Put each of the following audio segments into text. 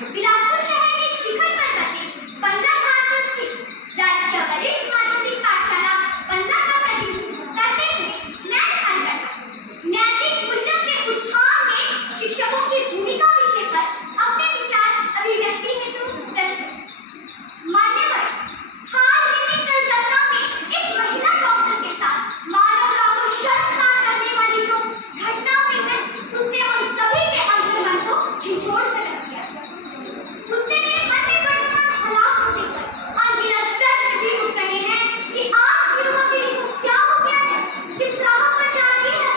बिलासपुर शहर के शिखर पर बसे बंगला घाट पर स्थित राष्ट्रीय वरिष्ठ माध्यमिक पाठशाला बंगला का प्रतिनिधित्व करते हुए मैं नैतिक मूल्यों के उत्थान में शिक्षकों की भूमिका विषय पर अपने विचार अभिव्यक्ति हेतु प्रस्तुत। मान्यवर, हाल ही में कलकत्ता में एक महिला डॉक्टर के साथ मानवता को शर्मसार करने वाली जो घटना हुई है, उसने हम सभी के अंतर्मन को झिझोड़ कर रख दिया। उससे मेरे मन में वर्तमान हालात को देखकर अनगिनत प्रश्न भी उठ रहे हैं कि आज की युवा पीढ़ी को क्या हो गया है, किस राह पर जा रही है।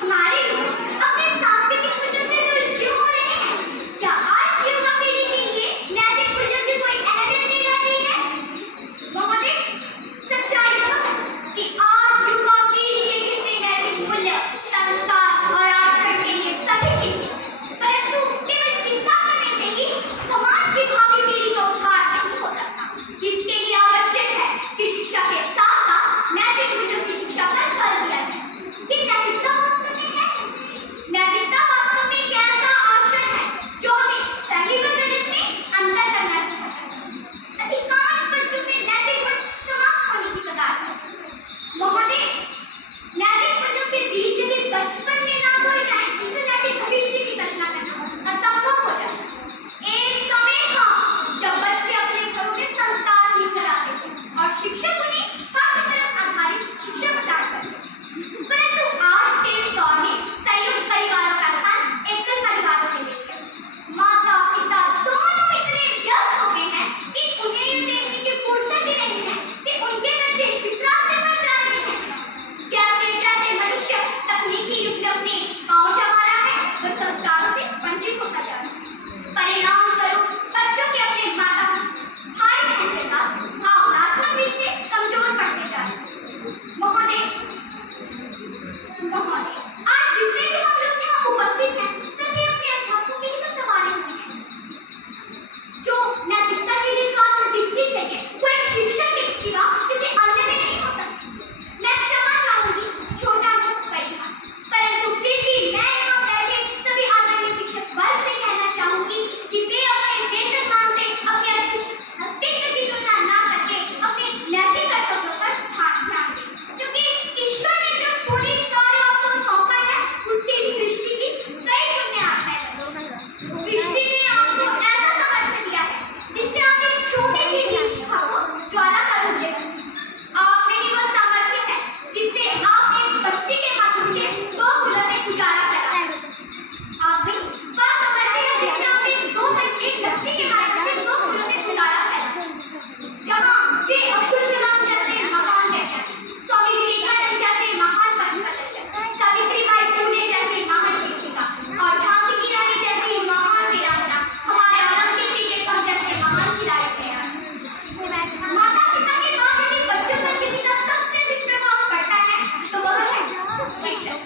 हमारे लोग अपने सांस्कृतिक मूल्यों से दूर क्यों हो रहे हैं? क्या आज की युवा पीढ़ी के लिए नैतिक मूल्यों की कोई अहमियत नहीं रह गई है? महोदय, सच्चाई यह है कि आज युवा पीढ़ी के गिरते नैतिक मूल्य, संस्कार और आचरण के लिए सभी चिंतित हैं। परंतु केवल चिंता करने से ही समाज की भावी पीढ़ी का उद्धार नहीं हो सकता। इसके लिए आवश्यक है कि शिक्षा के साथ साथ नैतिक मूल्यों की शिक्षा पर बल दिया जाए। कि नैतिकता वास्तव में है? नैतिकता वास्तव में एक ऐसा आचरण है जो हमें सही व गलत में अंतर करना सिखाता है। अधिकांश बच्चों में नैतिक गुण समाप्त होने की कगार है। महोदय, नैतिक मूल्यों के बीज यदि बचपन में ना बोए जाएं तो नैतिक भविष्य की कल्पना करना असंभव हो जाता है। एक समय था जब बच्चे अपने घरों में संस्कार सीखकर आते थे और शिक्षक उन्हें पाठ्यक्रम आधारित शिक्षा प्रदान करते थे। परंतु आज के इस दौर में संयुक्त परिवारों का स्थान एकल परिवारों ने ले लिया। माता पिता दोनों इतने व्यस्त हो गए हैं कि उन्हें ये देखने की फुर्सत ही नहीं है कि उनके बच्चे किस रास्ते पर जा रहे हैं। जैसे जैसे मनुष्य तकनीकी युग में अपने पांव जमा रहा है, वह संस्कारों से वंचित होता जा रहा है। परिणाम स्वरूप बच्चों के अपने माता भाई बहन के साथ भावनात्मक रिश्ते कमजोर पड़ते जा रहे हैं। महोदय, आज जितने भी हम लोग यहाँ उपस्थित हैं, सभी अपने अध्यापकों के लिए तो सवाल हैं। जो नैतिकता के लिए जो आत्मदीप्ति चाहिए, वो एक शिक्षक के सिवा किसी अन्य में नहीं हो सकती। मैं क्षमा चाहूंगी, छोटा हो बड़ी बात, परंतु फिर भी मैं यहाँ बैठे सभी आदरणीय शिक्षक वर्ग से कहना चाहूंगी कि वे अपने वेतनमान से अपने अस्तित्व की तुलना ना करके अपने नैतिक कर्तव्यों पर ध्यान दें, क्योंकि ईश्वर ने जो पूरी कार्य आपको सौंपा है, उससे इस सृष्टि की कई पुण्य आत्माएं हैं। सृष्टि ने आपको ऐसा समर्थ दिया है जिससे आप एक छोटी सी दीक्षा को ज्वाला का रूप दे सकते हैं। आप में ही वह सामर्थ्य है जिससे आप एक बच्चे के माध्यम से 2 गुणों में उजाला कर सकते हैं। आप में वह सामर्थ्य है जिससे आप एक बच्चे के माध्यम से 2 गुणों में उजाला कर सकते हैं। जहाँ से अब्दुल कलाम जैसे महान वैज्ञानिक, स्वामी विवेकानंद जैसे महान पथ प्रदर्शक, सावित्रीबाई फुले जैसी महान शिक्षिका और झांसी की रानी जैसी महान वीरांगना, हमारे ओलंपिक विजेता जैसे महान खिलाड़ी तैयार हैं। माता पिता के बाद यदि बच्चों पर किसी का सबसे अधिक प्रभाव पड़ता है तो वह है शिक्षक।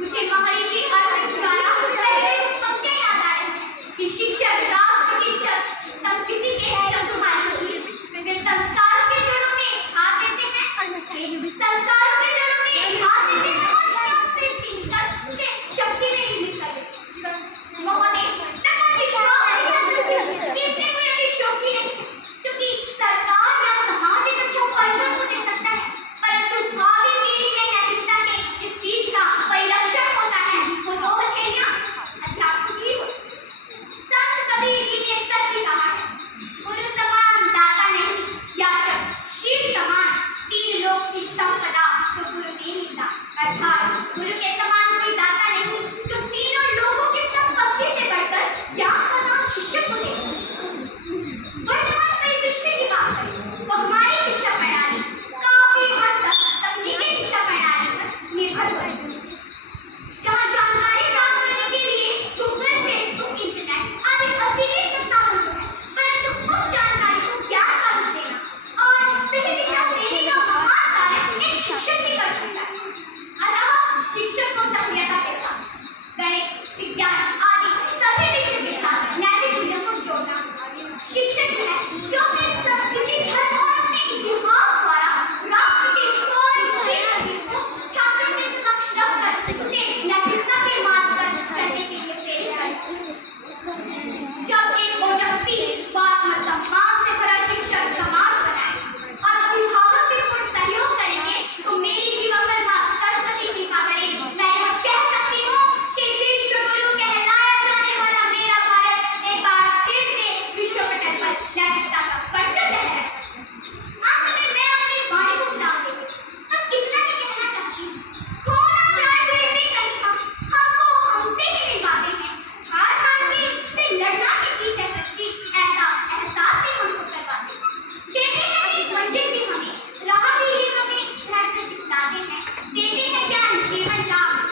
मुझे महर्षि अरविंद द्वारा कही गई पंक्तियां याद आ रही हैं कि शिक्षक राष्ट्र की संस्कृति के चतुर्माली हैं। वे संस्कारों के जड़ों में हाथ देते हैं, संस्कारों के जड़ों में हाथ देते हैं और श्रम से सींचकर उसे शक्ति में निर्मित कर देते हैं। महोदय, मैं कोई विश्वास नहीं कर सकती कि इसमें कोई अतिशयोक्ति नहीं है, क्योंकि सरकार या समाज एक अच्छा परिवर्तन को दे सकता है, परंतु भावी पीढ़ी में नैतिकता के जिस बीज का परिरक्षण होता है, वो 2 हथेलियां अध्यात्म की होती है। संत कबीर जी ने सच ही कहा है, गुरु समान दाता नहीं, याचक शिव समान, 3 लोक की संपदा बताते हैं, देते हैं ज्ञान जीवन का,